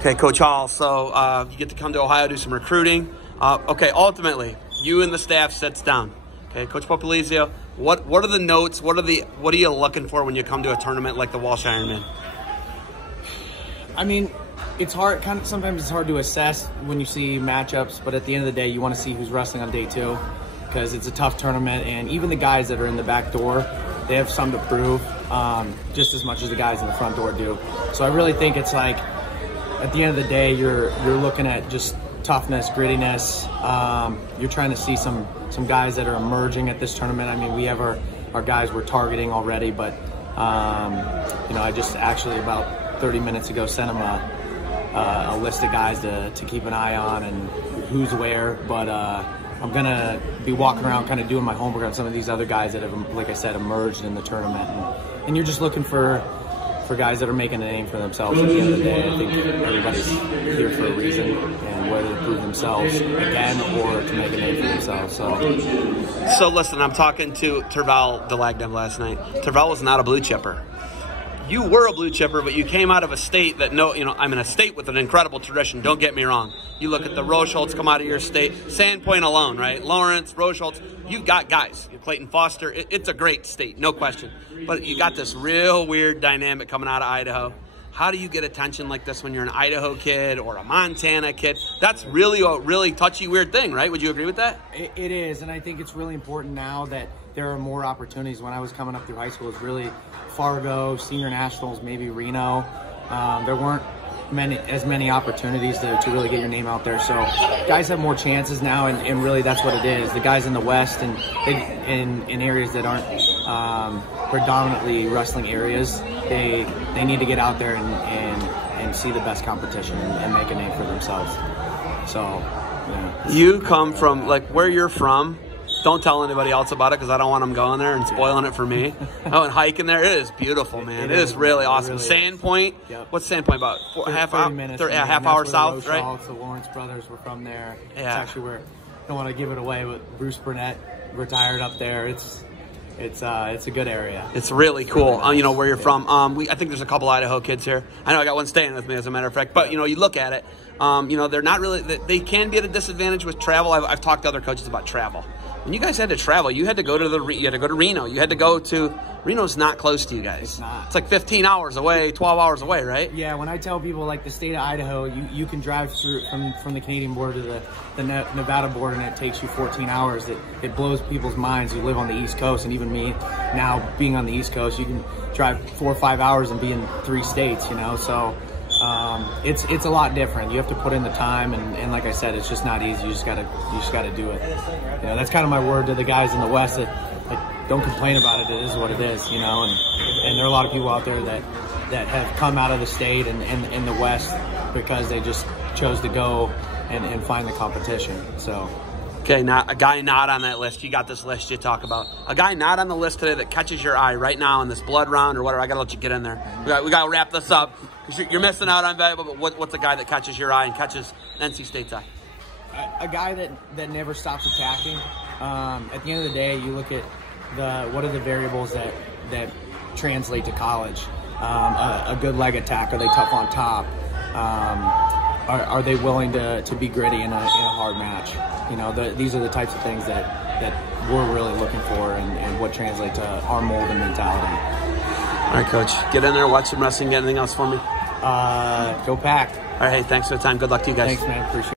Okay, Coach Hall, so you get to come to Ohio, do some recruiting. Okay, ultimately, you and the staff sits down. Okay, Coach Popolizio, what are the notes? What are you looking for when you come to a tournament like the Walsh Ironman? I mean, it's hard. Sometimes it's hard to assess when you see matchups, but at the end of the day, you want to see who's wrestling on day 2 because it's a tough tournament, and even the guys that are in the back door, they have some to prove, just as much as the guys in the front door do. So I really think it's like, at the end of the day, you're looking at just toughness, grittiness. You're trying to see some guys that are emerging at this tournament. I mean, we have our guys we're targeting already, but you know, I just actually about 30 minutes ago sent them a list of guys to keep an eye on and who's where. But I'm gonna be walking around, kind of doing my homework on some of these other guys that have, like I said, emerged in the tournament, and you're just looking for guys that are making a name for themselves. At the end of the day, I think everybody's here for a reason, and whether to prove themselves again or to make a name for themselves. So listen, I'm talking to Tervel Delagnev last night. Tervel was not a blue chipper. You were a blue chipper, but you came out of a state that I'm in a state with an incredible tradition. Don't get me wrong. You look at the Rocholds come out of your state, Sandpoint alone, right? Lawrence, Rocholds, you've got guys. Clayton Foster, it's a great state, no question. But you got this real weird dynamic coming out of Idaho. How do you get attention like this when you're an Idaho kid or a Montana kid? That's really a really touchy, weird thing, right? Would you agree with that? It is, and I think it's really important now that there are more opportunities. When I was coming up through high school, it was really Fargo, Senior Nationals, maybe Reno. There weren't as many opportunities to really get your name out there. So guys have more chances now, and really that's what it is. The guys in the West and in areas that aren't predominantly wrestling areas, they need to get out there and see the best competition and make a name for themselves. So yeah. You come from, like, where you're from. Don't tell anybody else about it because I don't want them going there and spoiling it for me. I went hiking there. It is beautiful, man. It is really awesome. Really Sandpoint. Yep. What's Sandpoint about? 30 minutes. Half hour south, right? The Lawrence brothers were from there. Yeah. It's actually where, I don't want to give it away, but Bruce Burnett retired up there. It's a good area. It's really cool. Really nice. You know where you're from. I think there's a couple Idaho kids here. I know I got one staying with me, as a matter of fact. But you know, you look at it. You know, they're not really. They can be at a disadvantage with travel. I've talked to other coaches about travel. When you guys had to travel, you had to go to Reno. You had to go to Reno's not close to you guys. It's not. It's like 15 hours away, 12 hours away, right? Yeah. When I tell people, like, the state of Idaho, you can drive through from the Canadian border to the Nevada border, and it takes you 14 hours. It blows people's minds. You live on the East Coast, and even me now being on the East Coast, you can drive 4 or 5 hours and be in 3 states. You know, so. It's a lot different. You have to put in the time, and like I said, it's just not easy. You just gotta do it. You know, that's kind of my word to the guys in the West, that, like, don't complain about it. It is what it is, you know. And there are a lot of people out there that have come out of the state and in the West because they just chose to go and find the competition. So. Okay, now a guy not on that list. You got this list you talk about. A guy not on the list today that catches your eye right now in this blood round or whatever. I got to let you get in there. We got to wrap this up because you're missing out on valuable. But what's a guy that catches your eye and catches NC State's eye? A guy that never stops attacking. At the end of the day, you look at what are the variables that translate to college. A good leg attack. Are they tough on top? Are they willing to be gritty in a hard match? You know, these are the types of things that we're really looking for and what translates to our mold and mentality. All right, Coach. Get in there, watch some wrestling. Get anything else for me? Go Pack. All right, hey, thanks for the time. Good luck to you guys. Thanks, man. Appreciate it.